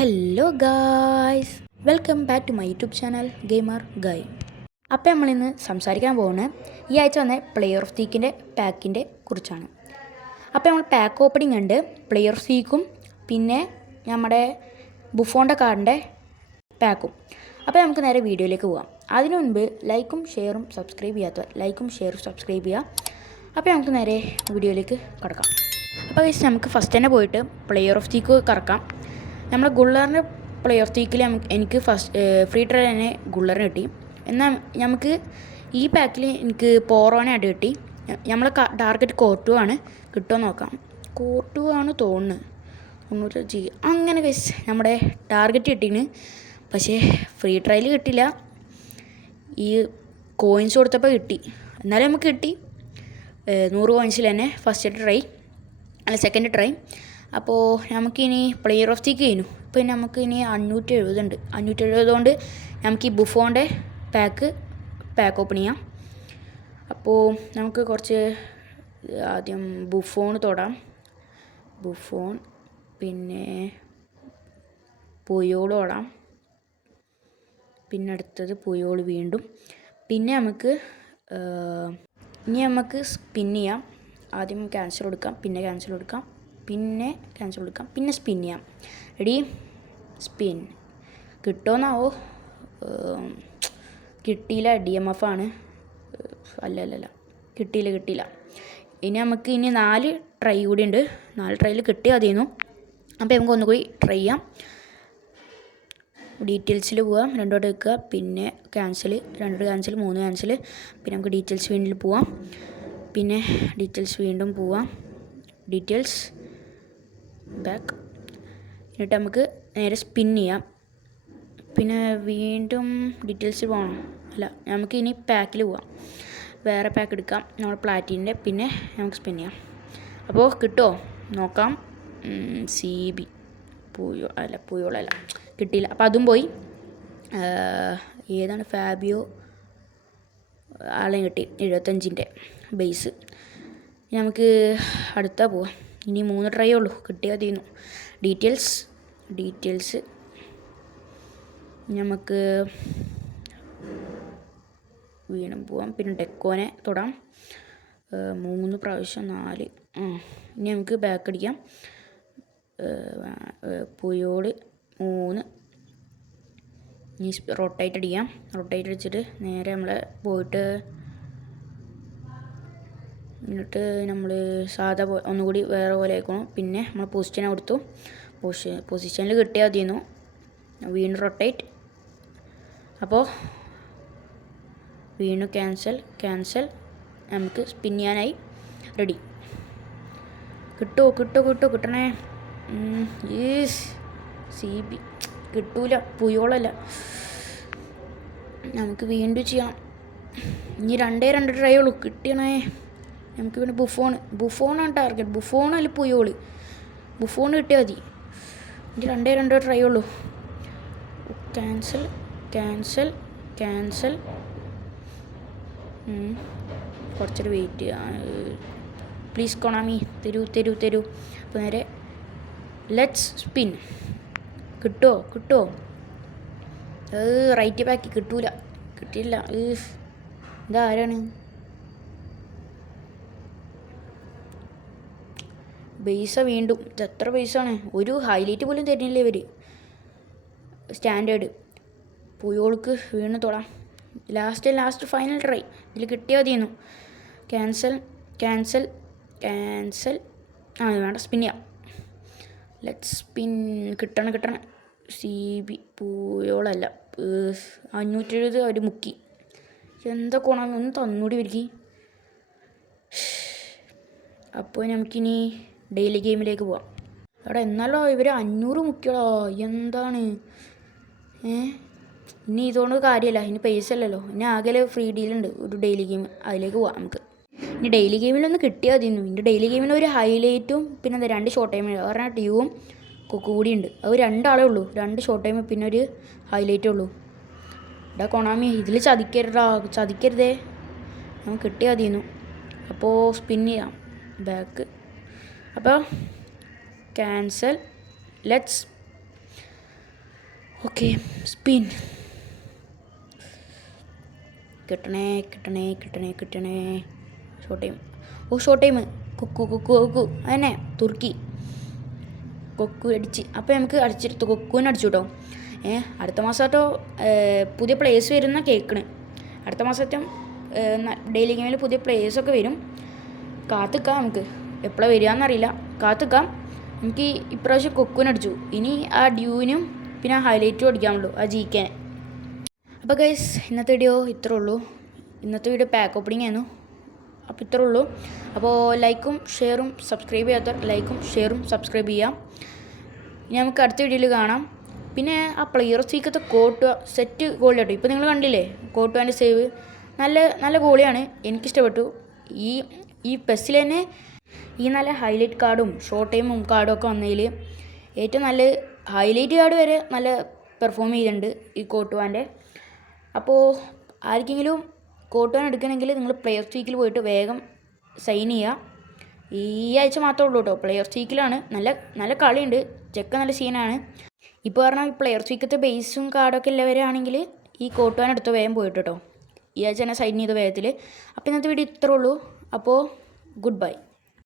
Hello guys, welcome back to my YouTube channel gamer guy. അപ്പോൾ നമ്മളിന്ന് സംസാരിക്കാൻ പോകുന്നത് ഈ ആഴ്ച വന്ന പ്ലെയർ ഓഫ് വീക്കിൻ്റെ പാക്കിൻ്റെ കുറിച്ചാണ്. അപ്പോൾ നമ്മൾ പാക്ക് ഓപ്പണിംഗ് ഉണ്ട്, പ്ലെയർ ഓഫ് വീക്കും പിന്നെ നമ്മുടെ ബുഫോണിൻ്റെ കാർഡിൻ്റെ പാക്കും. അപ്പോൾ നമുക്ക് നേരെ വീഡിയോയിലേക്ക് പോകാം. അതിനു മുൻപ് ലൈക്കും ഷെയറും സബ്സ്ക്രൈബ് ചെയ്യാത്തവർ ലൈക്കും ഷെയറും സബ്സ്ക്രൈബ് ചെയ്യുക. അപ്പോൾ നമുക്ക് നേരെ വീഡിയോയിലേക്ക് കടക്കാം. അപ്പോൾ നമുക്ക് ഫസ്റ്റ് തന്നെ പോയിട്ട് പ്ലെയർ ഓഫ് വീക്ക് കറക്കാം. നമ്മളെ ഗുള്ളറിൻ്റെ പ്ലെയർ ഓഫ് വീക്കിൽ എനിക്ക് ഫസ്റ്റ് ഫ്രീ ട്രയൽ തന്നെ ഗുള്ളറിന് കിട്ടി. എന്നാൽ നമുക്ക് ഈ പാക്കിൽ എനിക്ക് പോറോനായിട്ട് കിട്ടി. നമ്മളെ ടാർഗറ്റ് കോർട്ടു ആണ്, കിട്ടുമോ നോക്കാം. കോർട്ടു ആണ് തോന്നുന്നത്, 95 അങ്ങനെ നമ്മുടെ ടാർഗറ്റ് കിട്ടീന്. പക്ഷേ ഫ്രീ ട്രയൽ കിട്ടില്ല, ഈ കോയിൻസ് കൊടുത്തപ്പോൾ കിട്ടി. എന്നാലും നമുക്ക് കിട്ടി 100 കോയിൻസിൽ തന്നെ സെക്കൻഡ് ട്രൈ. അപ്പോൾ നമുക്കിനി പ്ലെയർ ഓഫ് വീക്ക് കഴിഞ്ഞു. ഇപ്പോൾ നമുക്കിനി 570 ഉണ്ട്. 570 കൊണ്ട് നമുക്ക് ഈ ബുഫോണിൻ്റെ പാക്ക് ഓപ്പൺ ചെയ്യാം. അപ്പോൾ നമുക്ക് കുറച്ച് ആദ്യം ബുഫോൺ തൊടാം. ബുഫോൺ, പിന്നെ പുയോൾ തൊടാം, പിന്നെ അടുത്തത് പുയോൾ വീണ്ടും. പിന്നെ നമുക്ക് സ്പിൻ ചെയ്യാം. ആദ്യം ക്യാൻസൽ കൊടുക്കാം, പിന്നെ ക്യാൻസൽ കൊടുക്കാം, പിന്നെ ക്യാൻസൽ കൊടുക്കാം, പിന്നെ സ്പിൻ ചെയ്യാം. Ready, spin. കിട്ടുമെന്നാവോ? കിട്ടിയില്ല, DMF ആണ്. അല്ല കിട്ടിയില്ല. ഇനി നമുക്ക് 4 ട്രൈ കൂടി ഉണ്ട്. 4 ട്രൈയിൽ കിട്ടിയാൽ മതിയെന്നു. അപ്പോൾ നമുക്ക് ഒന്നുകൂടി ട്രൈ ചെയ്യാം. ഡീറ്റെയിൽസിൽ പോവാം, 2 വട്ടം വെക്കുക, പിന്നെ ക്യാൻസൽ, 2 ക്യാൻസൽ, 3 ക്യാൻസൽ. പിന്നെ നമുക്ക് ഡീറ്റെയിൽസ് വീണ്ടും പോവാം, പിന്നെ ഡീറ്റെയിൽസ് വീണ്ടും പോവാം, ഡീറ്റെയിൽസ് ബാക്ക്. എന്നിട്ട് നമുക്ക് നേരെ സ്പിൻ ചെയ്യാം. പിന്നെ വീണ്ടും ഡീറ്റെയിൽസ് പോകണം, അല്ല നമുക്ക് ഇനി പാക്കിൽ പോവാം. വേറെ പാക്ക് എടുക്കാം, നമ്മൾ പ്ലാറ്റിൻ്റെ. പിന്നെ നമുക്ക് സ്പിൻ ചെയ്യാം. അപ്പോൾ കിട്ടുമോ നോക്കാം. CB പുയോളല്ല, കിട്ടിയില്ല. അപ്പോൾ അതും പോയി. ഏതാണ് ഫാബിയോ ആളെയും കിട്ടി, 75ൻ്റെ ബേസ്. നമുക്ക് അടുത്ത പോവാം. ഇനി 3 ട്രൈ ഉള്ളൂ, കിട്ടിയാൽ തീരുന്നു. ഡീറ്റെയിൽസ് നമുക്ക് വീണ്ടും പോവാം. പിന്നെ ഡെക്കോനെ തൊടാം, 3 പ്രാവശ്യം 4. ഇനി നമുക്ക് ബാക്ക് അടിക്കാം. പുയോള് 3. ഇനി റൊട്ടേറ്റ് അടിക്കാം. റൊട്ടേറ്റ് അടിച്ചിട്ട് നേരെ നമ്മളെ പോയിട്ട് എന്നിട്ട് നമ്മൾ സാധാ ഒന്നുകൂടി വേറെ പോലെ ആക്കണം. പിന്നെ നമ്മൾ പൊസിഷനെ കൊടുത്തു, പൊസിഷനിൽ കിട്ടിയാൽ മതിയെന്നു. വീണ്ടും റൊട്ടേറ്റ്. അപ്പോൾ വീണ്ടും ക്യാൻസൽ. നമുക്ക് സ്പിൻ ചെയ്യാനായി റെഡി. കിട്ടണേ. CB കിട്ടൂല, പുയോളല്ല. നമുക്ക് വീണ്ടും ചെയ്യാം. ഇനി 2 ട്രൈ ഉള്ളൂ, കിട്ടണേ. നമുക്ക് പിന്നെ ബുഫോണാണ് ടാർഗറ്റ്. ബുഫോൺ അല്ല പുയോള്, ബുഫോൺ കിട്ടിയാൽ മതി. ഇനി 2 ട്രൈ ഉള്ളൂ. ക്യാൻസൽ. കുറച്ചൊരു വെയിറ്റ് ചെയ്യാം പ്ലീസ്. കൊണാമി തരൂ. അപ്പോൾ നേരെ ലെറ്റ്സ് സ്പിൻ. കിട്ടുമോ? റൈറ്റ് ബാക്ക് കിട്ടിയില്ല. ഇതാരാണ്? ബേസ വീണ്ടും. എത്ര ബേസാണ്? ഒരു ഹൈലൈറ്റ് പോലും തരുന്നില്ല ഇവർ. സ്റ്റാൻഡേർഡ് പുയോൾക്ക് വീണ്ടും തൊടാം. Last final try. ഇതിൽ കിട്ടിയാൽ മതിയെന്നു. ക്യാൻസൽ. വേണ്ട, സ്പിൻ ചെയ്യാം. Let's spin. കിട്ടണം. CB പുയോളല്ല. 570 അവർ മുക്കി. എന്താ കോണാമി, ഒന്ന് തന്നൂടി വരിക. അപ്പോൾ നമുക്കിനി ഡെയിലി ഗെയിമിലേക്ക് പോവാം. അവിടെ എന്നാലോ ഇവർ 500 മുക്കിയോളോ, എന്താണ്? ഇനി ഇതുകൊണ്ട് കാര്യമല്ല, ഇനി പൈസ അല്ലല്ലോ. ഇനി ആകെ ഫ്രീ ഡീലുണ്ട്, ഒരു ഡെയിലി ഗെയിം. അതിലേക്ക് പോവാം നമുക്ക്. ഇനി ഡെയിലി ഗെയിമിലൊന്ന് കിട്ടിയാൽ മതിയെന്നു. ഇനി ഡെയിലി ഗെയിമിൽ ഒരു ഹൈലൈറ്റും പിന്നെ 2 ഷോർട്ട് ടൈം, പറഞ്ഞാൽ ട്യൂവും കൂടി ഉണ്ട്. അത് 2 ആളേ ഉള്ളൂ, 2 ഷോർട്ട് ടൈം പിന്നെ ഒരു ഹൈലൈറ്റേ ഉള്ളൂ. കൊണാമി ഇതിൽ ചതിക്കരുതേ. നമുക്ക് കിട്ടിയാൽ മതിയെന്നു. അപ്പോൾ സ്പിൻ ചെയ്യാം, ബാക്ക്. അപ്പോൾ ക്യാൻസൽ. Let's okay spin. കിട്ടണേ കിട്ടണേ കിട്ടണേ കിട്ടണേ. Short time. Short time. കൊക്കു കൊക്കു കൊക്കു അതന്നെ തുർക്കി കൊക്കു അടിച്ച്. അപ്പോൾ നമുക്ക് അടിച്ചെടുത്തു, കൊക്കുവിനെ അടിച്ചു കേട്ടോ. അടുത്ത മാസം കേട്ടോ പുതിയ പ്ലേയേഴ്സ് വരുന്ന കേൾക്കണ്. അടുത്ത മാസത്തെ ഡെയിലി ഗെയിമിൽ പുതിയ പ്ലേയേഴ്സൊക്കെ വരും. കാത്തിക്കാം നമുക്ക്, എപ്പോഴാണ് വരികയെന്നറിയില്ല. കാത്തിക്കാം. എനിക്ക് ഇപ്രാവശ്യം കൊക്കുവിനെ അടിച്ചു. ഇനി ആ ഡ്യൂവിനും പിന്നെ ആ ഹൈലൈറ്റും അടിക്കാനുള്ളൂ, ആ ജീക്കേനെ. അപ്പോൾ ഗൈസ് ഇന്നത്തെ വീഡിയോ ഇത്രേ ഉള്ളൂ. ഇന്നത്തെ വീഡിയോ പാക്ക് ഓപ്പണിംഗ് ആയിരുന്നു. അപ്പോൾ ഇത്രേ ഉള്ളൂ. അപ്പോൾ ലൈക്കും ഷെയറും സബ്സ്ക്രൈബ് ചെയ്യാത്തവർ ലൈക്കും ഷെയറും സബ്സ്ക്രൈബ് ചെയ്യാം. ഇനി നമുക്ക് അടുത്ത വീഡിയോയിൽ കാണാം. പിന്നെ ആ പ്ലെയർ ഓഫ് വീക്കത്തെ കോട്ട് സെറ്റ് ഗോളി കേട്ടോ. ഇപ്പോൾ നിങ്ങൾ കണ്ടില്ലേ കോട്ടുവാൻ്റെ സേവ്, നല്ല നല്ല ഗോളിയാണ്, എനിക്കിഷ്ടപ്പെട്ടു. ഈ പെസ്സിൽ തന്നെ ഈ നല്ല ഹൈലൈറ്റ് കാർഡും ഷോർട്ട് ടൈമും കാർഡും ഒക്കെ വന്നതിൽ ഏറ്റവും നല്ല ഹൈലൈറ്റ് കാർഡ് വരെ നല്ല പെർഫോം ചെയ്തിട്ടുണ്ട് ഈ കോട്ടുവാൻ്റെ. അപ്പോൾ ആർക്കെങ്കിലും കോട്ടുവാൻ എടുക്കണമെങ്കിൽ നിങ്ങൾ പ്ലെയർ വീക്കിൽ പോയിട്ട് വേഗം സൈൻ ചെയ്യുക. ഈ ആഴ്ച മാത്രമേ ഉള്ളൂ കേട്ടോ, പ്ലെയർ വീക്കിലാണ്. നല്ല നല്ല കളിയുണ്ട്, ചെക്ക നല്ല സീനാണ്. ഇപ്പോൾ പറഞ്ഞാൽ പ്ലെയർ വീക്കത്തെ ബേസും കാർഡൊക്കെ ഉള്ളവരാണെങ്കിൽ ഈ കോട്ടുവാൻ എടുത്ത് വേഗം പോയിട്ട് കേട്ടോ. ഈ ആഴ്ച തന്നെ സൈൻ ചെയ്ത വേഗത്തിൽ. അപ്പോൾ ഇന്നത്തെ വീഡിയോ ഇത്രേ ഉള്ളൂ. അപ്പോൾ ഗുഡ് ബൈ.